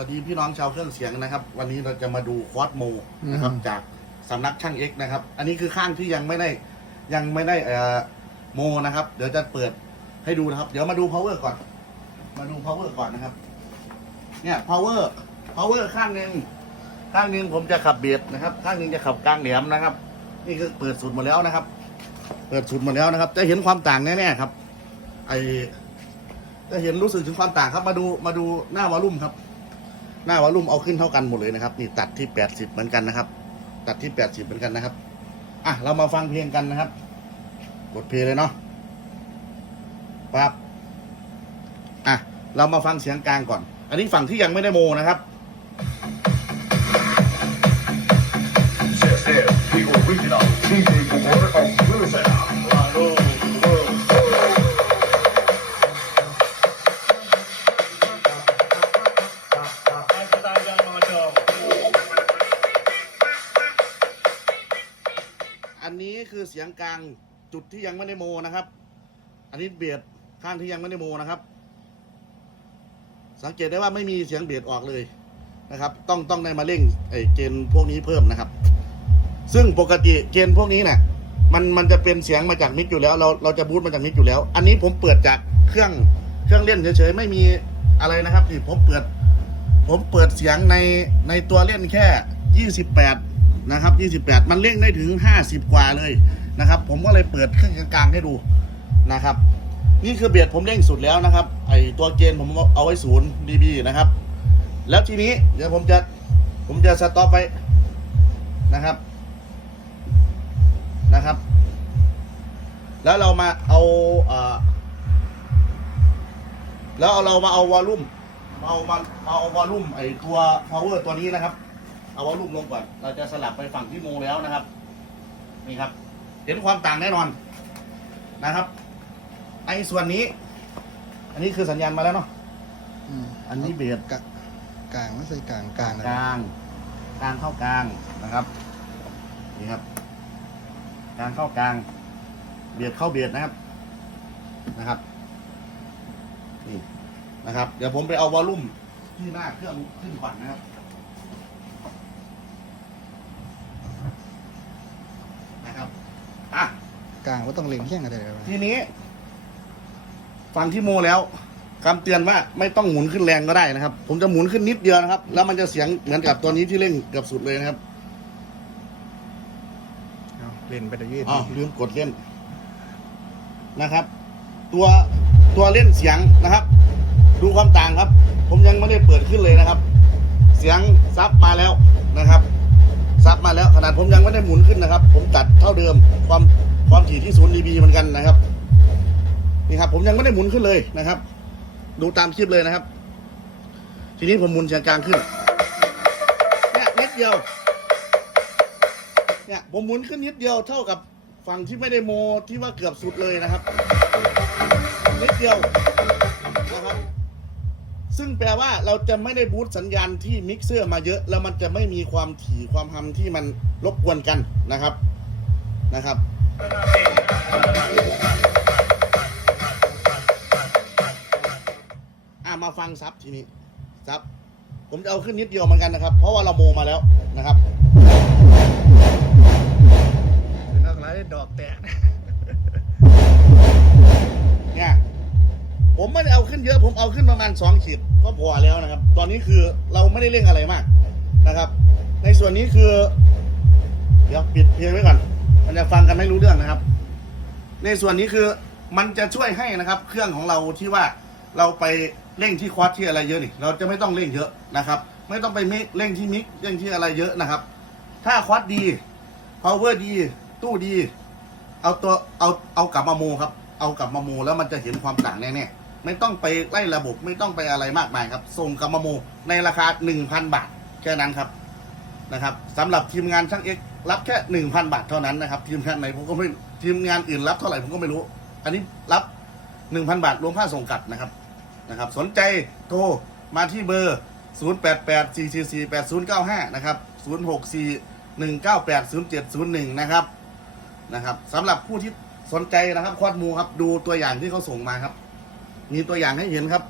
สวัสดีพี่น้องชาวเครื่องเสียงนะครับ วันนี้เราจะมาดูคอสโมนะครับอืมจากสำนักช่างเอ็กนะครับ อันนี้คือข้างที่ยังไม่ได้ยังไม่ได้เอ่อโมนะครับ เดี๋ยวจะเปิดให้ดูนะครับ เดี๋ยวมาดู power ก่อน มาดู power ก่อนนะครับ เนี่ย power power ข้างหนึ่งข้างหนึ่งผมจะขับเบียดนะครับ ข้างหนึ่งจะขับกลางแหลมนะครับ นี่คือเปิดสุดหมดแล้วนะครับ เปิดสุดหมดแล้วนะครับ จะเห็นความต่างแน่ๆครับ ไอจะเห็นรู้สึกถึงความต่างครับ มาดูมาดูหน้าวอลลุ่มครับ หน้าวอลลุ่มเอาขึ้นเท่ากันหมดเลยนะครับ นี่ตัดที่แปดสิบเหมือนกันนะครับ ตัดที่แปดสิบเหมือนกันนะครับ อะ เรามาฟังเพลงกันนะครับ กดเพลงเลยเนาะปั๊บอะ เรามาฟังเสียงกลางก่อน อันนี้ฝั่งที่ยังไม่ได้โมนะครับ อันนี้คือเสียงกลางจุดที่ยังไม่ได้โมนะครับ อันนี้เบียดข้างที่ยังไม่ได้โมนะครับ สังเกตได้ว่าไม่มีเสียงเบียดออกเลยนะครับ ต้องต้องได้มาเร่งไอ้เกณฑ์พวกนี้เพิ่มนะครับ ซึ่งปกติเกณฑ์พวกนี้เนี่ยมันมันจะเป็นเสียงมาจากมิกอยู่แล้ว เราเราจะบูตมาจากมิกอยู่แล้ว อันนี้ผมเปิดจากเครื่องเครื่องเล่นเฉยๆไม่มีอะไรนะครับนี่ผมเปิด ผมเปิดเสียงในในตัวเล่นแค่28 นะครับ 28 มันเร่งได้ถึง 50 กว่าเลยนะครับ ผมก็เลยเปิดเครื่องกลางๆให้ดูนะครับ นี่คือเบียดผมเร่งสุดแล้วนะครับ ไอตัวเกณฑ์ผมเอาไว้ศูนย์ dB นะครับ แล้วทีนี้เดี๋ยวผมจะผมจะสต็อปไว้นะครับนะครับ แล้วเรามาเอาเอ่อแล้วเรามาเอาวอลลุ่มเอามาเอาวอลลุ่มไอตัว power ตัวนี้นะครับ เอาวอลลุ่มลงก่อน เราจะสลับไปฝั่งที่โมแล้วนะครับ นี่ครับ เห็นความต่างแน่นอนนะครับไอส่วนนี้ อันนี้คือสัญญาณมาแล้วเนาะมอันนี้เบสกะกลางไม่ใช่กลางกลางนะกลางกลางเข้ากลางนะครับ นี่ครับกลางเข้ากลาง เบียดเข้าเบียดนะครับนะครับนี่นะครับ เดี๋ยวผมไปเอาวอลลุ่มที่หน้าเครื่องขึ้นก่อนนะครับนะครับ อะ กลางว่าต้องเล็งเที่ยงอะไรเลยทีนี้ ฟังที่โมแล้วคำเตือนว่าไม่ต้องหมุนขึ้นแรงก็ได้นะครับ ผมจะหมุนขึ้นนิดเดียวนะครับ แล้วมันจะเสียงเหมือนกับตัวนี้ที่เร่งเกือบสุดเลยนะครับเอาเล่นไปเดี๋ยวยืดอ๋อลืมกดเล่นนะครับ ตัวตัวเล่นเสียงนะครับ ดูความต่างครับ ผมยังไม่ได้เปิดขึ้นเลยนะครับ เสียงซับมาแล้วนะครับ ซับมาแล้วขนาดผมยังไม่ได้หมุนขึ้นนะครับ ผมตัดเท่าเดิมความความถี่ที่ศูนย์ดีบีเหมือนกันนะครับนี่ครับ ผมยังไม่ได้หมุนขึ้นเลยนะครับ ดูตามคลิปเลยนะครับ ทีนี้ผมหมุนเสียงกลางขึ้นเนี่ยนิดเดียวเนี่ยผมหมุนขึ้นนิดเดียวเท่ากับฝั่งที่ไม่ได้โมที่ว่าเกือบสุดเลยนะครับนิดเดียว ซึ่งแปลว่าเราจะไม่ได้บูตสัญญาณที่มิกเซอร์มาเยอะ แล้วมันจะไม่มีความถี่ความฮัมที่มันรบกวนกันนะครับนะครับ อะมาฟังซับทีนี้ซับผมจะเอาขึ้นนิดเดียวเหมือนกันนะครับ เพราะว่าเราโมมาแล้วนะครับเป็นนักไล่ดอกแตกเนี่ย ผมไม่ได้เอาขึ้นเยอะผมเอาขึ้นประมาณสองขีดก็พอแล้วนะครับ ตอนนี้คือเราไม่ได้เร่งอะไรมากนะครับ ในส่วนนี้คือ เดี๋ยวปิดเพลงไว้ก่อน มันจะฟังกันไม่รู้เรื่องนะครับ ในส่วนนี้คือมันจะช่วยให้นะครับ เครื่องของเราที่ว่าเราไปเร่งที่ควอดที่อะไรเยอะนี่ เราจะไม่ต้องเร่งเยอะนะครับ ไม่ต้องไปมิกเร่งที่มิกเร่งที่อะไรเยอะนะครับ ถ้าควอดดี power ดี ตู้ดี เอาตัวเอาเอากลับมาโมครับ เอากลับมาโมแล้วมันจะเห็นความต่างแน่ๆ ไม่ต้องไปไล่ระบบไม่ต้องไปอะไรมากมายครับ ส่งกลับมโมในราคา 1,000 บาท แค่นั้นครับนะครับสำหรับทีมงานช่างเอ็กรับแค่ 1,000 บาทเท่านั้นนะครับ ทีมงานไหนผมก็ไม่ทีมงานอื่นรับเท่าไหร่ผมก็ไม่รู้ อันนี้รับ 1,000 บาทรวมค่าส่งกลับนะครับนะครับ สนใจโทรมาที่เบอร์ 0884448095 นะครับ 064-198-0701 นะครับนะครับสำหรับผู้ที่สนใจนะครับควอดมูครับดูตัวอย่างที่เขาส่งมาครับ มีตัวอย่างให้เห็นครับ